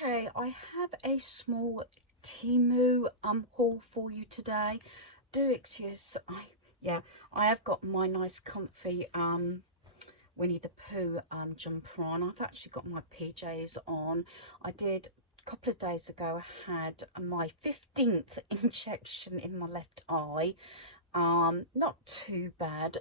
Okay, I have a small Temu haul for you today. Do excuse I have got my nice comfy Winnie the Pooh jumper on. I've actually got my PJs on. I did a couple of days ago. I had my 15th injection in my left eye. Not too bad.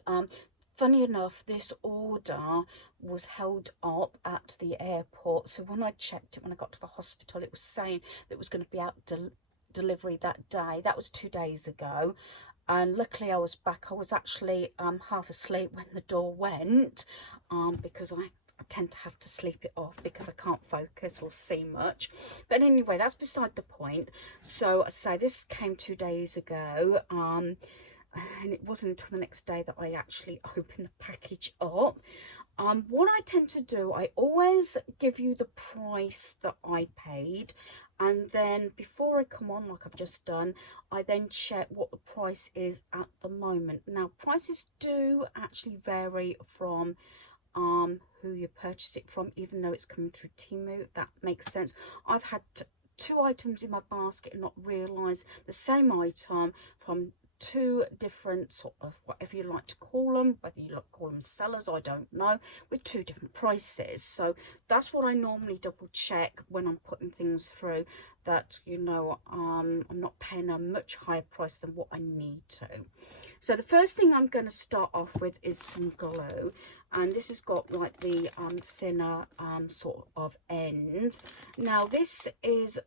Funny enough, this order was held up at the airport. So when I checked it, when I got to the hospital, it was saying that it was going to be out delivery that day. That was 2 days ago. And luckily I was back. I was actually half asleep when the door went, because I tend to have to sleep it off because I can't focus or see much. But anyway, that's beside the point. So I say this came 2 days ago, and it wasn't until the next day that I actually opened the package up. What I tend to do, I always give you the price that I paid, and then before I come on, like I've just done, I then check what the price is at the moment. Now, prices do actually vary from who you purchase it from, even though it's coming through Temu. If that makes sense. I've had two items in my basket and not realised the same item from two different sort of, whatever you like to call them, whether you like to call them sellers, I don't know, with two different prices. So that's what I normally double check when I'm putting things through, that I'm not paying a much higher price than what I need to. So the first thing I'm going to start off with is some glue, and this has got like the thinner sort of end. Now this is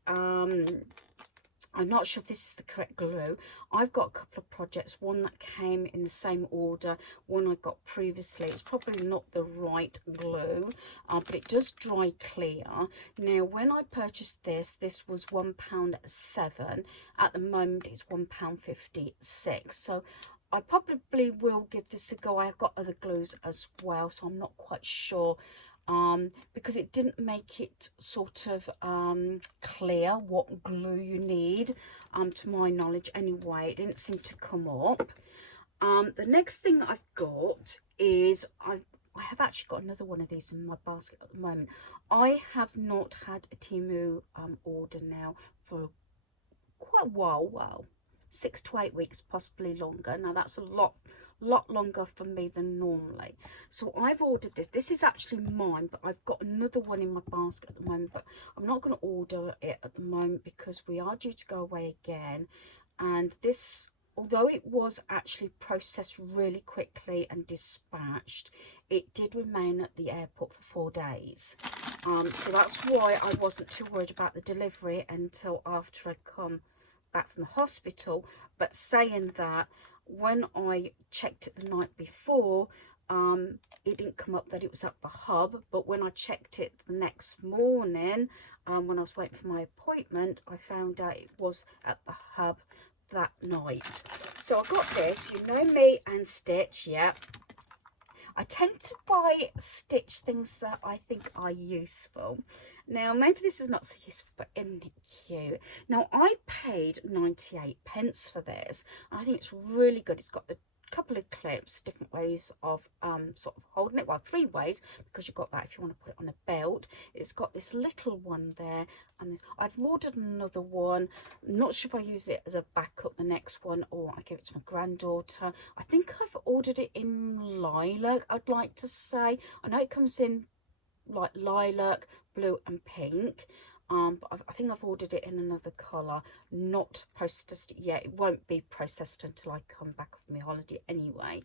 I'm not sure if this is the correct glue. I've got a couple of projects, one that came in the same order, one I got previously. It's probably not the right glue, but it does dry clear. Now, when I purchased this was £1.07. At the moment, it's £1.56. So I probably will give this a go. I've got other glues as well, so I'm not quite sure. Because it didn't make it sort of clear what glue you need, to my knowledge anyway. It didn't seem to come up. The next thing I've got is I have actually got another one of these in my basket at the moment. I have not had a Temu order now for quite a while. Well, 6 to 8 weeks, possibly longer. Now that's a lot longer for me than normally. So I've ordered this. This is actually mine, but I've got another one in my basket at the moment, but I'm not going to order it at the moment because we are due to go away again. And this, although it was actually processed really quickly and dispatched, it did remain at the airport for 4 days. So that's why I wasn't too worried about the delivery until after I come back from the hospital. But saying that, when I checked it the night before, it didn't come up that it was at the hub, but when I checked it the next morning, when I was waiting for my appointment, I found out it was at the hub that night. So I got this. You know me and Stitch, yeah. I tend to buy Stitch things that I think are useful. Now, maybe this is not so useful, but isn't it cute? Now, I paid 98p for this. I think it's really good. It's got the couple of clips, different ways of sort of holding it. Well, 3 ways, because you've got that if you want to put it on a belt. It's got this little one there, and I've ordered another one. I'm not sure if I use it as a backup the next one, or I give it to my granddaughter. I think I've ordered it in lilac, I'd like to say. I know it comes in like lilac, blue and pink, but I think I've ordered it in another colour, not processed yet. It won't be processed until I come back off my holiday anyway.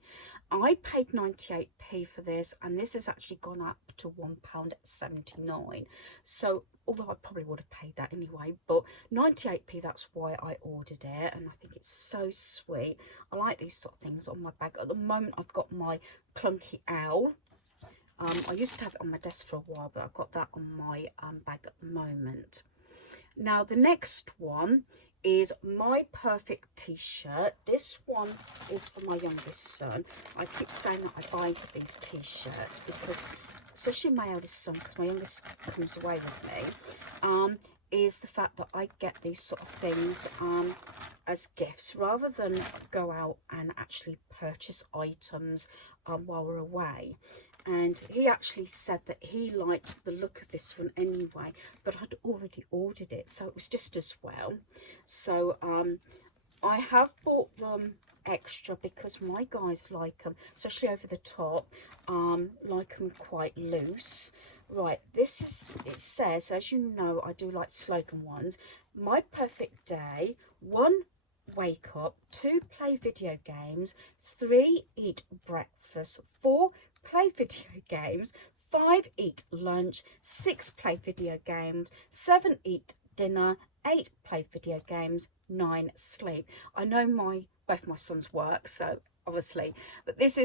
I paid 98p for this, and this has actually gone up to £1.79. So, although I probably would have paid that anyway, but 98p, that's why I ordered it, and I think it's so sweet. I like these sort of things on my bag. At the moment, I've got my clunky owl. I used to have it on my desk for a while, but I've got that on my bag at the moment. Now, the next one is my perfect t-shirt. This one is for my youngest son. I keep saying that I buy these t-shirts because, especially my eldest son, because my youngest comes away with me, is the fact that I get these sort of things as gifts rather than go out and actually purchase items while we're away. and he actually said that he liked the look of this one anyway, but I'd already ordered it, so it was just as well. So I have bought them extra because my guys like them, especially over the top, like them quite loose. Right, this is, it says, as you know, I do like slogan ones. My perfect day: 1, wake up; 2, play video games; 3, eat breakfast; 4, play video games; 5, eat lunch; 6, play video games; 7, eat dinner; 8, play video games; 9, sleep. I know both my sons work, so obviously, but this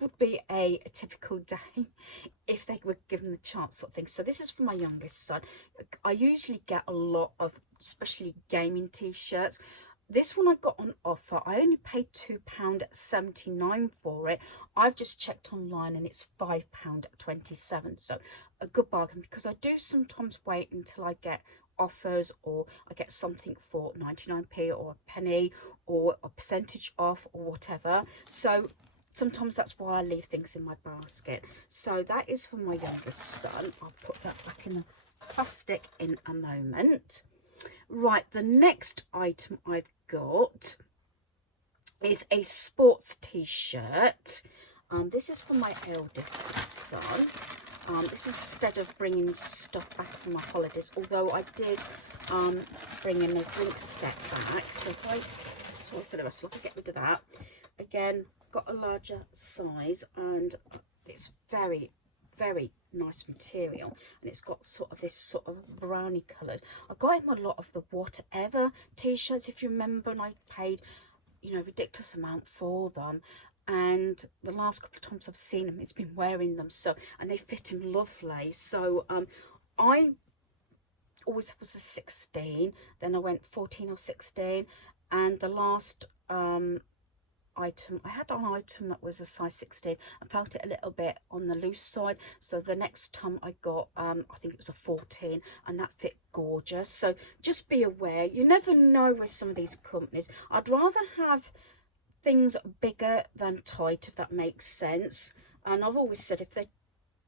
would be a typical day if they were given the chance, sort of thing. So this is for my youngest son. I usually get a lot of, especially gaming t-shirts. This one I got on offer. I only paid £2.79 for it. I've just checked online and it's £5.27. So a good bargain, because I do sometimes wait until I get offers, or I get something for 99p or a penny or a percentage off or whatever. So sometimes that's why I leave things in my basket. So that is for my youngest son. I'll put that back in the plastic in a moment. Right, the next item I've got is a sports t-shirt. This is for my eldest son. This is instead of bringing stuff back from my holidays, although I did bring in a drink set back. So if I, sorry for the rustle, I'll get rid of that. Again, got a larger size, and it's very, very nice material, and it's got sort of this sort of brownie coloured. I got him a lot of the whatever t-shirts, if you remember, and I paid, you know, ridiculous amount for them. And the last couple of times I've seen him, he's been wearing them, so, and they fit him lovely. So I always was a 16, then I went 14 or 16, and the last item, I had an item that was a size 16. I felt it a little bit on the loose side, so the next time I got I think it was a 14, and that fit gorgeous. So just be aware, you never know with some of these companies. I'd rather have things bigger than tight, if that makes sense. And I've always said, if they're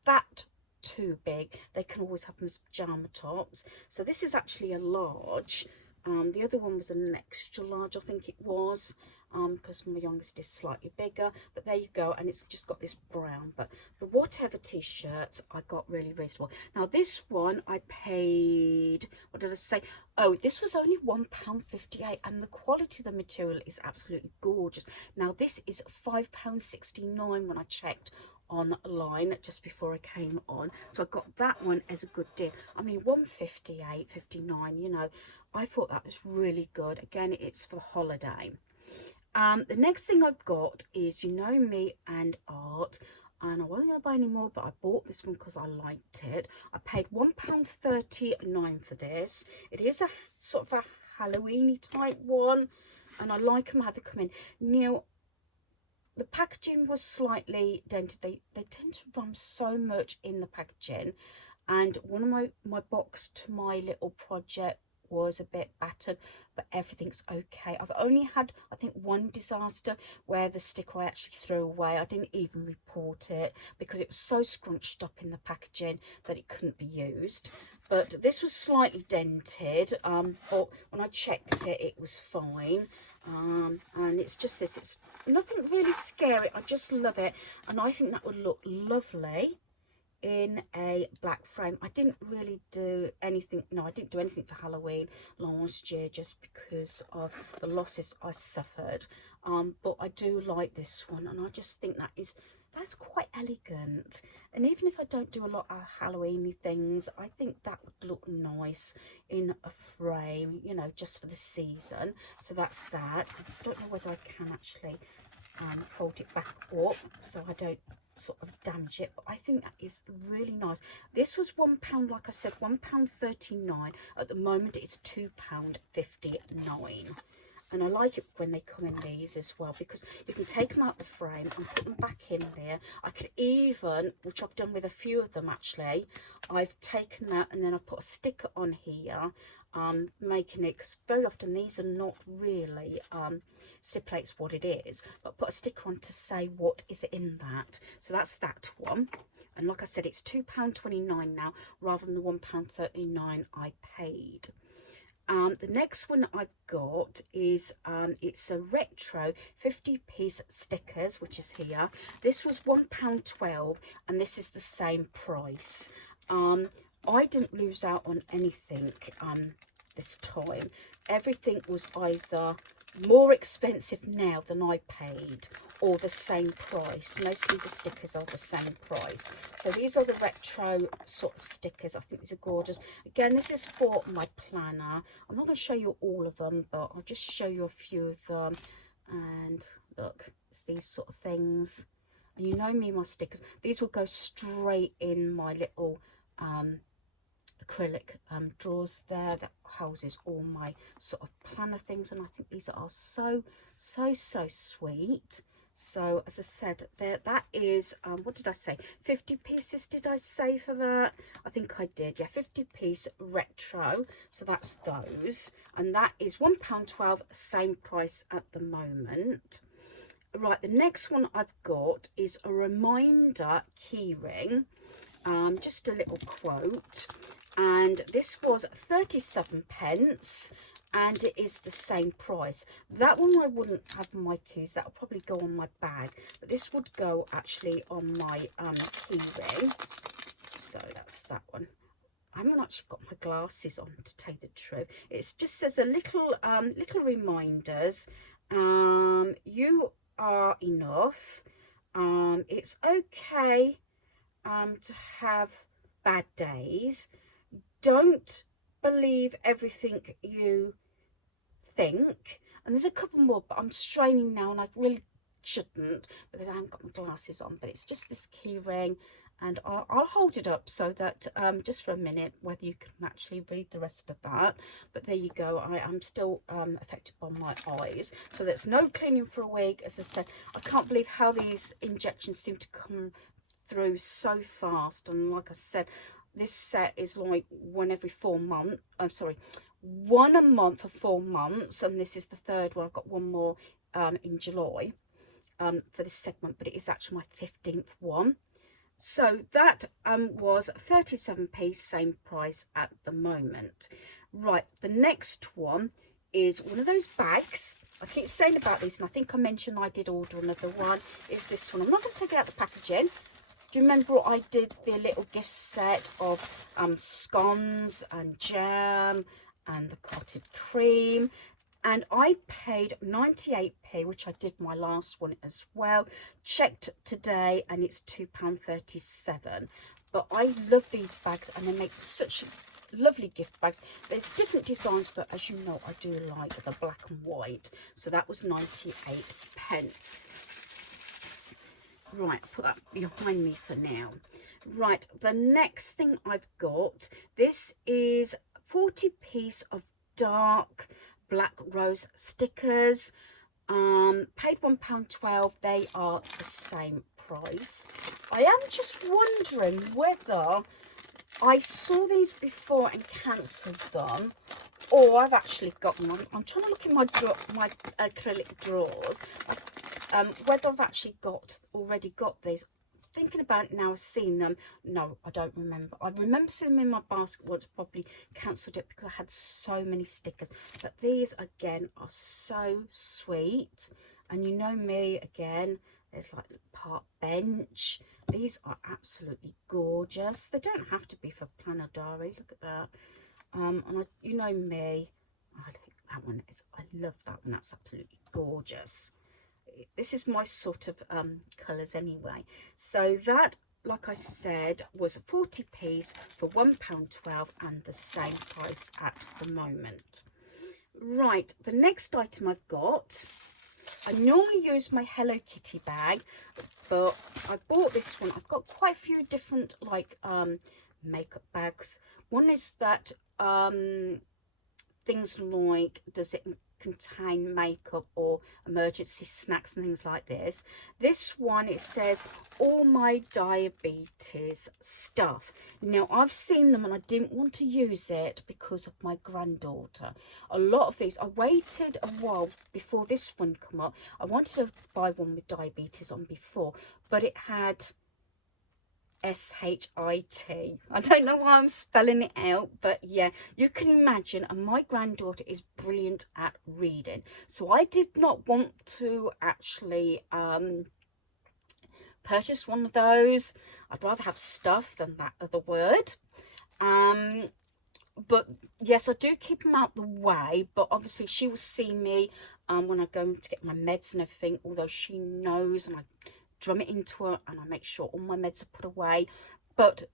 that too big, they can always have them as pajama tops. So this is actually a large. The other one was an extra large, I think it was, because my youngest is slightly bigger. But there you go, and it's just got this brown. But the whatever t-shirts I got really reasonable. Now this one I paid, what did I say? Oh, this was only £1.58, and the quality of the material is absolutely gorgeous. Now this is £5.69 when I checked online just before I came on, so I got that one as a good deal. I mean, 158, 59, you know, I thought that was really good. Again, it's for the holiday. The next thing I've got is, you know me and art, and I wasn't going to buy any more, but I bought this one because I liked it. I paid £1.39 for this. It is a sort of a Halloween-y type one, and I like them how they come in. Now, the packaging was slightly dented. They tend to run so much in the packaging, and one of my box to my little project was a bit battered, but everything's okay. I've only had, I think, one disaster where the sticker I actually threw away. I didn't even report it because it was so scrunched up in the packaging that it couldn't be used. But this was slightly dented, but when I checked it, it was fine. And it's just this, it's nothing really scary. I just love it, and I think that would look lovely in a black frame. I didn't really do anything, no, I didn't do anything for Halloween last year just because of the losses I suffered, but I do like this one, and I just think that's quite elegant. And even if I don't do a lot of Halloween-y things, I think that would look nice in a frame, you know, just for the season. So that's that. I don't know whether I can actually fold it back up so I don't sort of damage it, but I think that is really nice. This was £1, like I said, £1.39. At the moment it's £2.59. And I like it when they come in these as well, because you can take them out the frame and put them back in there. I could even, which I've done with a few of them actually, I've taken that and then I've put a sticker on here, making it, because very often these are not really stipulates what it is, but put a sticker on to say what is in that. So that's that one. And like I said, it's £2.29 now rather than the £1.39 I paid. The next one I've got is it's a retro 50-piece stickers, which is here. This was £1.12 and this is the same price. I didn't lose out on anything this time. Everything was either more expensive now than I paid or the same price. Mostly the stickers are the same price. So these are the retro sort of stickers. I think these are gorgeous. Again, this is for my planner. I'm not going to show you all of them, but I'll just show you a few of them. And look, it's these sort of things. And you know me, my stickers, these will go straight in my little acrylic drawers there that houses all my sort of planner things, and I think these are so sweet. So as I said, there, that is what did I say, 50 pieces did I say for that? I think I did, yeah, 50-piece retro. So that's those, and that is £1.12, same price at the moment. Right, the next one I've got is a reminder keyring, just a little quote, and this was 37p and it is the same price. That one I wouldn't have my keys, that will probably go on my bag, but this would go actually on my keyring. So that's that one. I haven't actually got my glasses on, to tell you the truth. It just says a little little reminders. You are enough. It's okay to have bad days. Don't believe everything you think. And there's a couple more, but I'm straining now and I really shouldn't because I haven't got my glasses on. But it's just this key ring, and I'll hold it up so that just for a minute, whether you can actually read the rest of that. But there you go. I'm still affected by my eyes, so there's no cleaning for a week. As I said, I can't believe how these injections seem to come through so fast. And like I said, this set is like one every 4 months. I'm sorry, one a month for 4 months, and this is the third one. I've got one more in July for this segment, but it is actually my 15th one. So that was 37p, same price at the moment. Right, the next one is one of those bags. I keep saying about these, and I think I mentioned I did order another one. It's this one. I'm not going to take it out of the packaging. Do you remember I did the little gift set of scones and jam and the clotted cream? And I paid 98p, which I did my last one as well. Checked today and it's £2.37. But I love these bags and they make such lovely gift bags. There's different designs, but as you know, I do like the black and white. So that was 98p. Right, I'll put that behind me for now. Right, the next thing I've got, this is 40-piece of dark black rose stickers. Paid £1.12. They are the same price. I am just wondering whether I saw these before and cancelled them, or I've actually got them. I'm trying to look in my acrylic drawers. Whether I've actually already got these. Thinking about it now, I've seen them. No, I don't remember. I remember seeing them in my basket once, probably cancelled it because I had so many stickers. But these, again, are so sweet. And you know me, again, there's like park bench. These are absolutely gorgeous. They don't have to be for planner diary. Look at that. And you know me, I think that one is, I love that one. That's absolutely gorgeous. This is my sort of colours anyway. So that, like I said, was 40p for £1.12 and the same price at the moment. Right, the next item I've got, I normally use my Hello Kitty bag, but I bought this one. I've got quite a few different like makeup bags. One is that things like, does it contain makeup or emergency snacks and things like this. This one, it says all my diabetes stuff. Now I've seen them and I didn't want to use it because of my granddaughter. A lot of these, I waited a while before this one come up. I wanted to buy one with diabetes on before, but it had S-H-I-T. I don't know why I'm spelling it out, but yeah, you can imagine. And my granddaughter is brilliant at reading, so I did not want to actually purchase one of those. I'd rather have stuff than that other word. But yes, I do keep them out the way, but obviously she will see me when I go to get my meds and everything, although she knows, and I drum it into her and I make sure all my meds are put away. But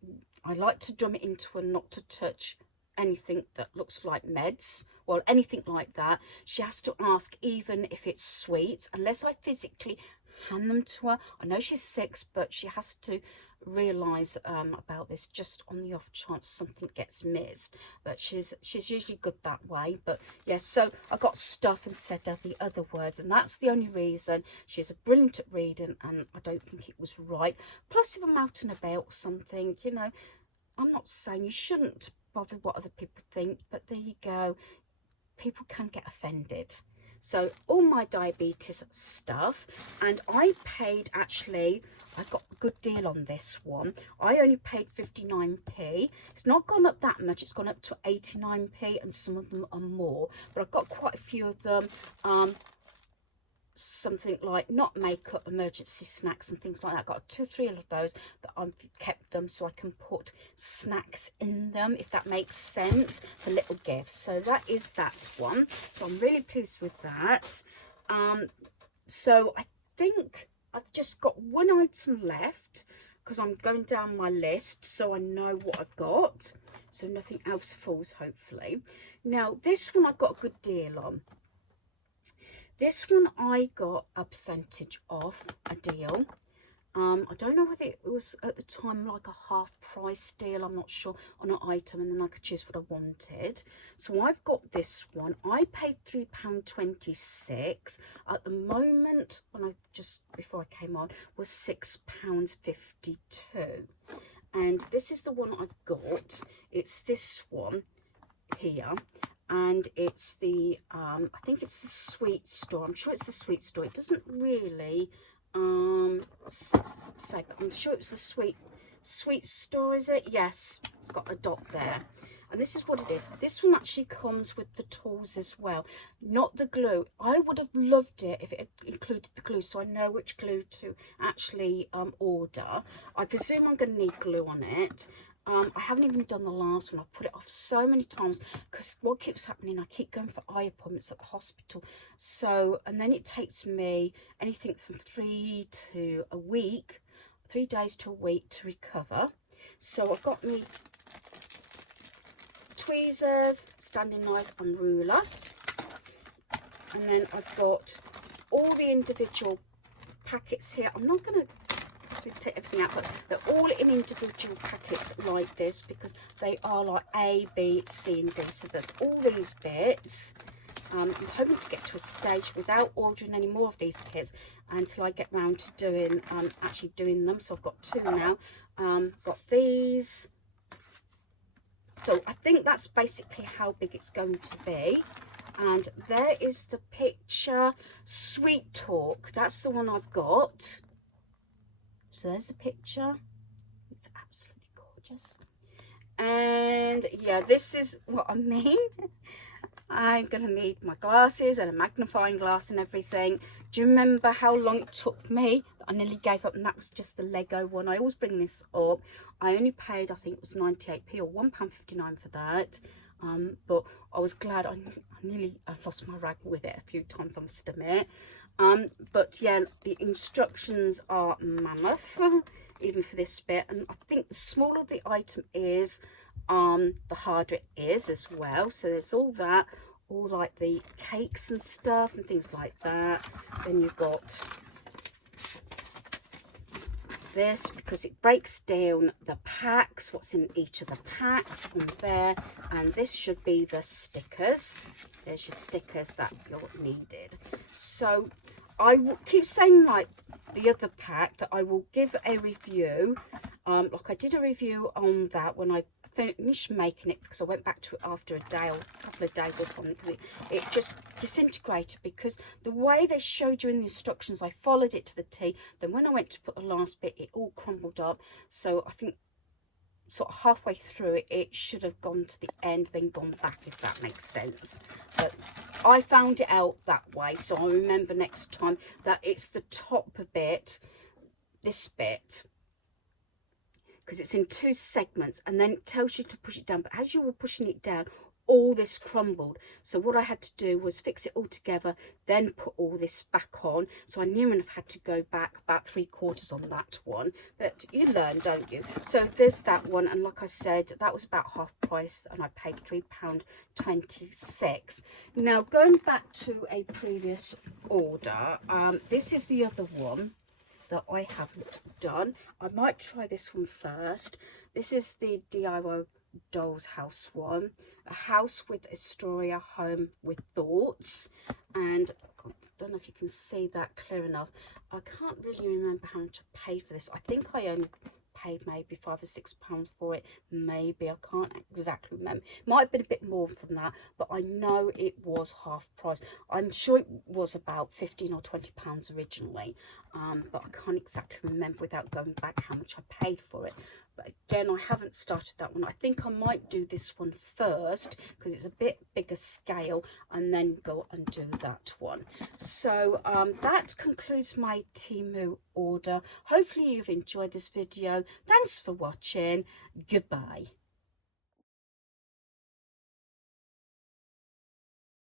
I like to drum it into her not to touch anything that looks like meds, well, anything like that. She has to ask, even if it's sweets, unless I physically hand them to her. I know she's 6, but she has to realise about this just on the off chance something gets missed. But she's usually good that way. But yeah, so I got stuff and said the other words, and that's the only reason. She's brilliant at reading, and I don't think it was right. Plus, if I'm out and about or something, you know, I'm not saying you shouldn't bother what other people think, but there you go, people can get offended. So all my diabetes stuff, and I paid, actually, I got a good deal on this one. I only paid 59p. It's not gone up that much. It's gone up to 89p, and some of them are more. But I've got quite a few of them. Something like not makeup, emergency snacks and things like that. I've got 2 or 3 of those that I've kept them so I can put snacks in them, if that makes sense, for little gifts. So that is that one. So I'm really pleased with that. So I think I've just got one item left, because I'm going down my list so I know what I've got, so nothing else falls, hopefully. Now this one I got a good deal on. This one I got a percentage off, a deal. I don't know whether it was at the time like a half price deal, I'm not sure, on an item, and then I could choose what I wanted. So I've got this one. I paid £3.26. At the moment, when I before I came on, was £6.52. And this is the one I've got. It's this one here. And it's the, I think it's the sweet store. I'm sure it's the sweet store. It doesn't really say, but I'm sure it's the sweet store, is it? Yes, it's got a dot there. And this is what it is. This one actually comes with the tools as well, not the glue. I would have loved it if it included the glue, so I know which glue to actually order. I presume I'm going to need glue on it. I haven't even done the last one. I've put it off so many times because what keeps happening, I keep going for eye appointments at the hospital. So, and then it takes me anything from 3 to a week, 3 days to a week to recover. So I've got me tweezers, standing knife and ruler. And then I've got all the individual packets here. I'm not going to take everything out, but they're all in individual packets like this because they are like A, B, C and D. So there's all these bits. I'm hoping to get to a stage without ordering any more of these kits until I get round to doing actually doing them. So I've got 2 now. Got these. So I think that's basically how big it's going to be. And there is the picture. Sweet Talk, that's the one I've got. So there's the picture. It's absolutely gorgeous. And yeah, this is what I mean. I'm going to need my glasses and a magnifying glass and everything. Do you remember how long it took me? I nearly gave up, and that was just the Lego one. I always bring this up. I only paid, I think it was 98p or £1.59 for that. But I was glad. I nearly lost my rag with it a few times, I must admit. But yeah, the instructions are mammoth, even for this bit. And I think the smaller the item is, the harder it is as well. So there's all that, all like the cakes and stuff and things like that. Then you've got this, because it breaks down the packs, what's in each of the packs on there. And this should be the stickers. there's your stickers that you're needed. So I will keep saying, like the other pack, that I will give a review. Like I did a review on that when I finished making it, because I went back to it after a day or a couple of days or something, because it just disintegrated, because the way they showed you in the instructions, I followed it to the T. Then when I went to put the last bit, it all crumbled up. So I think sort of halfway through it, it should have gone to the end, then gone back, if that makes sense. But I found it out that way, so I remember next time that it's the top bit, this bit, because it's in 2 segments, and then it tells you to push it down. But as you were pushing it down, all this crumbled. So what I had to do was fix it all together, then put all this back on. So I near enough had to go back about 3/4 on that one. But you learn, don't you? So there's that one, and like I said, that was about half price, and I paid £3.26. Now going back to a previous order, this is the other one that I haven't done. I might try this one first. This is the DIY Doll's House one. A house with a story, a home with thoughts. And I don't know if you can see that clear enough. I can't really remember how much I paid for this. I think I only paid maybe £5 or £6 for it, maybe. I can't exactly remember. Might have been a bit more than that, but I know it was half price. I'm sure it was about £15 or £20 originally, but I can't exactly remember without going back how much I paid for it. But again, I haven't started that one. I think I might do this one first, because it's a bit bigger scale, and then go and do that one. So that concludes my Temu order. Hopefully you've enjoyed this video. Thanks for watching. Goodbye.